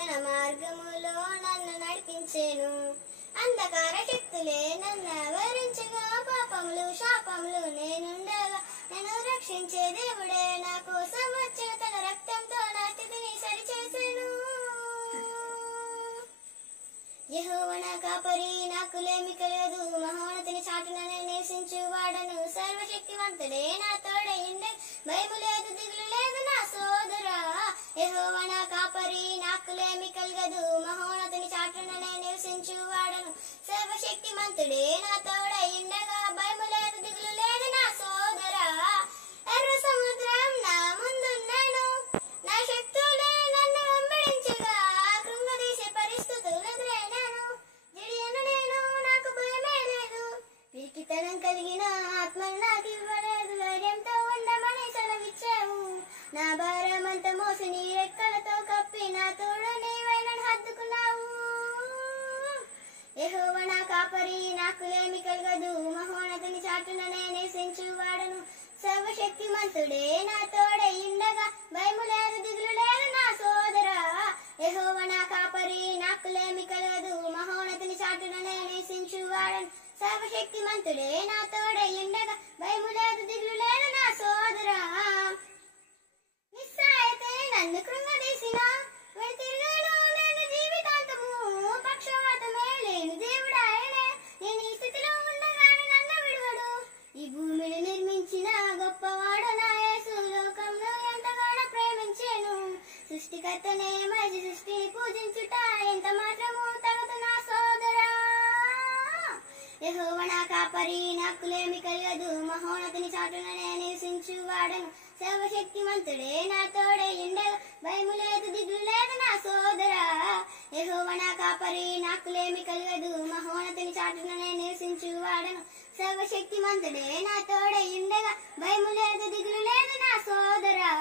తన మార్గములో నన్ను నడిపించెను. అంధకార శక్తులే నన్ను ఆవరించగా, పాపములు శాపములు నేనుండగా, నన్ను రక్షించే దేవుడే నా కోసం వచ్చెను. తన రక్తంతో నా స్థితిని సరిచేసెను. యెహోవా నా కాపరి, నాకు లేమి కలగదు. మహోన్నతుని చాటున నివసించు వాడను. సర్వశక్తివంతుడే నా తోడయుండెను. భయము లేదు, దిగులు లేదు నా సోదరా. యెహోవా నా కాపరి, నాకు లేమి కలగదు. మహోన్నతుని చాటున నివసించు వాడను. సర్వశక్తిమంతుడే నా తోడయుండగా, భయము లేదు, దిగులు లేదు నా సోదరా. ఎర్ర సముద్రం నా ముందున్నాను. నా శక్తులే నన్ను వెంబడించగా, కృంగదీసే పరిస్థితులు ఎదురైనాను. జిడియను నేను, నాకు భయమే లేదు. పిరికితనం కలిగిన ఆత్మను నాకు ఇవ్వలేదు. ధైర్యంతో ఉండమని సెలవిచ్చావు. నా భారమంతా మోసి నీ రెక్కలతో కప్పి, నా తోడు నీవై నన్ను హత్తుకున్నావు. యెహోవా నా కాపరి, నాకు లేమి కలగదు. మహోన్నతుని చాటున నివసించు వాడను. సర్వశక్తిమంతుడే నా తోడయుండగా, భయము లేదు, దిగులు లేదు నా సోదరా. యెహోవా నా కాపరి, నాకు లేమి కలగదు. మహోన్నతుని చాటున నివసించు వాడను. సర్వశక్తిమంతుడే నా తోడయుండగా, భయము లేదు, దిగులు లేదు నా సోదరా. నిస్సహాయతే నన్ను కృంగదీసిన, వెనుతిరిగాను నేను జీవితాంతము. పక్షవాతమే లేని దేవుడాయనే, నేను ఈ స్థితిలో ఉండగానే నన్ను విడువడు. ఈ భూమిని నిర్మించిన గొప్పవాడు నా యేసు. లోకంలో ఎంతగానో ప్రేమించెను. సృష్టికర్తనే మనిషి సృష్టిని పూజించుట ఎంత మాత్రము తగదు నా సోదరా. యెహోవా నా కాపరి, నాకు లేమి కలగదు. మహోన్నతుని చాటున నివసించు వాడను. సర్వశక్తిమంతుడే నా తోడయుండగా, భయము లేదు, దిగులు లేదు నా సోదరా. యెహోవా నా కాపరి, నాకు లేమి కలగదు. మహోన్నతుని చాటున నివసించు వాడను. సర్వశక్తిమంతుడే నా తోడయుండగా, భయము లేదు, దిగులు లేదు నా సోదరా.